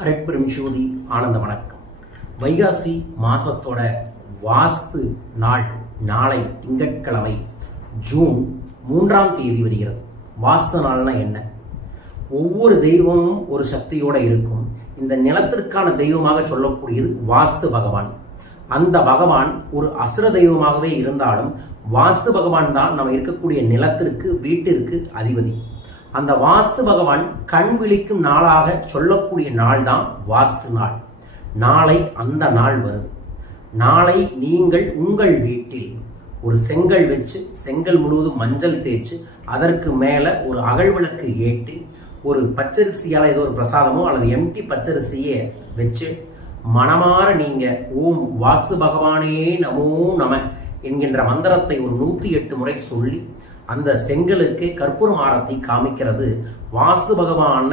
அரைப்பெரும் ஜோதி ஆனந்த வணக்கம். வைகாசி மாசத்தோட வாஸ்து நாள் நாளை திங்கட்கிழமை ஜூன் மூன்றாம் தேதி வருகிறது. வாஸ்து நாள்னா என்ன? ஒவ்வொரு தெய்வமும் ஒரு சக்தியோடு இருக்கும். இந்த நிலத்திற்கான தெய்வமாக சொல்லக்கூடியது வாஸ்து பகவான். அந்த பகவான் ஒரு அசுர தெய்வமாகவே இருந்தாலும் வாஸ்து பகவான் தான் நம்ம இருக்கக்கூடிய நிலத்திற்கு வீட்டிற்கு அதிபதி. அந்த வாஸ்து பகவான் கண் விழிக்கும் நாளாக சொல்லக்கூடிய நாள் தான் வாஸ்து நாள். நாளை அந்த நாள் வருது. நாளை நீங்கள் உங்கள் வீட்டில் ஒரு செங்கல் வச்சு செங்கல் முழுவதும் மஞ்சள் தேய்ச்சு அதற்கு மேலே ஒரு அகழ்விளக்கு ஏற்றி ஒரு பச்சரிசியால் ஏதோ ஒரு பிரசாதமோ அல்லது எம்டி பச்சரிசியை வச்சு மனமாற நீங்கள் ஓம் வாஸ்து பகவானே நமோ நம என்கின்ற மந்திரத்தை ஒரு நூற்றி எட்டு முறை சொல்லி அந்த செங்கலுக்கு கற்பூரம் ஆரத்தி காமிக்கிறது வாஸ்து பகவான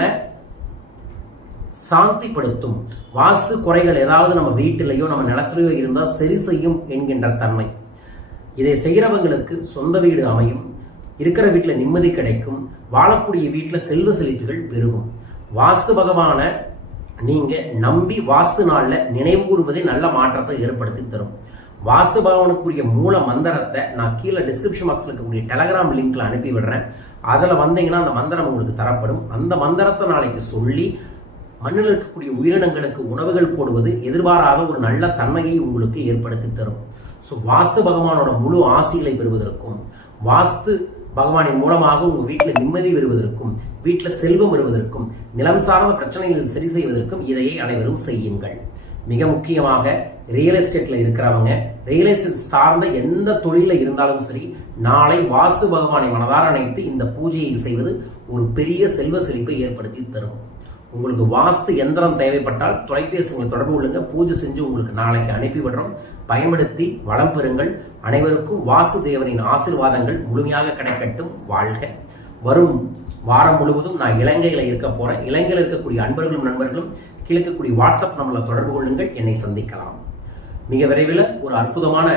சாந்திப்படுத்தும். வாஸ்து குறைகள் ஏதாவது நம்ம வீட்டிலேயோ நம்ம நிலத்திலேயோ இருந்தால் சரி செய்யும் என்கின்ற தன்மை. இதை செய்கிறவங்களுக்கு சொந்த வீடு அமையும். இருக்கிற வீட்டில் நிம்மதி கிடைக்கும். வாழக்கூடிய வீட்டில் செல்வ செழிப்புகள் பெருகும். வாஸ்து பகவான நீங்கள் நம்பி வாஸ்து நாள்ல நினைவுகூறுவதே நல்ல மாற்றத்தை ஏற்படுத்தி தரும். வாஸ்து பகவானுக்குரிய மூல மந்திரத்தை நான் கீழே டிஸ்கிரிப்ஷன் பாக்ஸில் இருக்கக்கூடிய டெலகிராம் லிங்க்ல அனுப்பி விடுறேன். அதில் வந்தீங்கன்னா அந்த மந்திரம் உங்களுக்கு தரப்படும். அந்த மந்திரத்தை நாளைக்கு சொல்லி மண்ணில் இருக்கக்கூடிய உயிரினங்களுக்கு உணவுகள் போடுவது எதிர்பாராத ஒரு நல்ல தன்மையை உங்களுக்கு ஏற்படுத்தி தரும். ஸோ வாஸ்து பகவானோட முழு ஆசைகளை பெறுவதற்கும் வாஸ்து பகவானின் மூலமாக உங்கள் வீட்டில் நிம்மதி வருவதற்கும் வீட்டில் செல்வம் வருவதற்கும் நிலம் சார்ந்த பிரச்சனைகள் சரி செய்வதற்கும் இதையே அனைவரும் செய்யுங்கள். மிக முக்கியமாக ரியல் எஸ்டேட்ல இருக்கிறவங்க ரியல் எஸ்டேட் சார்ந்த எந்த தொழிலில் இருந்தாலும் சரி நாளை வாஸ்து பகவானை மனதார அணைத்து இந்த பூஜையை செய்வது ஒரு பெரிய செல்வ செழிப்பை ஏற்படுத்தி தரும். உங்களுக்கு வாஸ்து எந்திரம் தேவைப்பட்டால் தொலைபேசி உங்களை தொடர்பு கொள்ளுங்க. பூஜை செஞ்சு உங்களுக்கு நாளைக்கு அனுப்பிவிடுறோம் பயன்படுத்தி வளம் பெறுங்கள். அனைவருக்கும் வாசு தேவனின் ஆசிர்வாதங்கள் முழுமையாக கிடைக்கட்டும். வாழ்க. வரும் வாரம் முழுவதும் நான் இலங்கையில் இருக்க போகிறேன் இலங்கையில் இருக்கக்கூடிய அன்பர்களும் நண்பர்களும் கிழக்கக்கூடிய வாட்ஸ்அப் நம்மளை தொடர்பு கொள்ளுங்கள். என்னை சந்திக்கலாம். மிக விரைவில் ஒரு அற்புதமான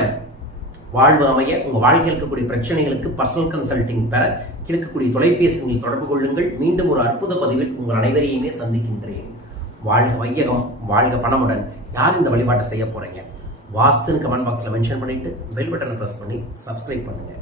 வாழ்வு அமைய உங்கள் வாழ்க்கையில் இருக்கக்கூடிய பிரச்சனைகளுக்கு பர்சனல் கன்சல்டிங் பெற கிழக்கக்கூடிய தொலைபேசிகளில் தொடர்பு கொள்ளுங்கள். மீண்டும் ஒரு அற்புத பதிவில் உங்கள் அனைவரையுமே சந்திக்கின்றேன். வாழ்க வையகம் வாழ்க பணமுடன். யார் இந்த வழிபாட்டை செய்ய போகிறீங்க வாஸ்துன்னு கமெண்ட் பாக்ஸில் மென்ஷன் பண்ணிவிட்டு பெல் பட்டனை ப்ரெஸ் பண்ணி சப்ஸ்கிரைப் பண்ணுங்கள்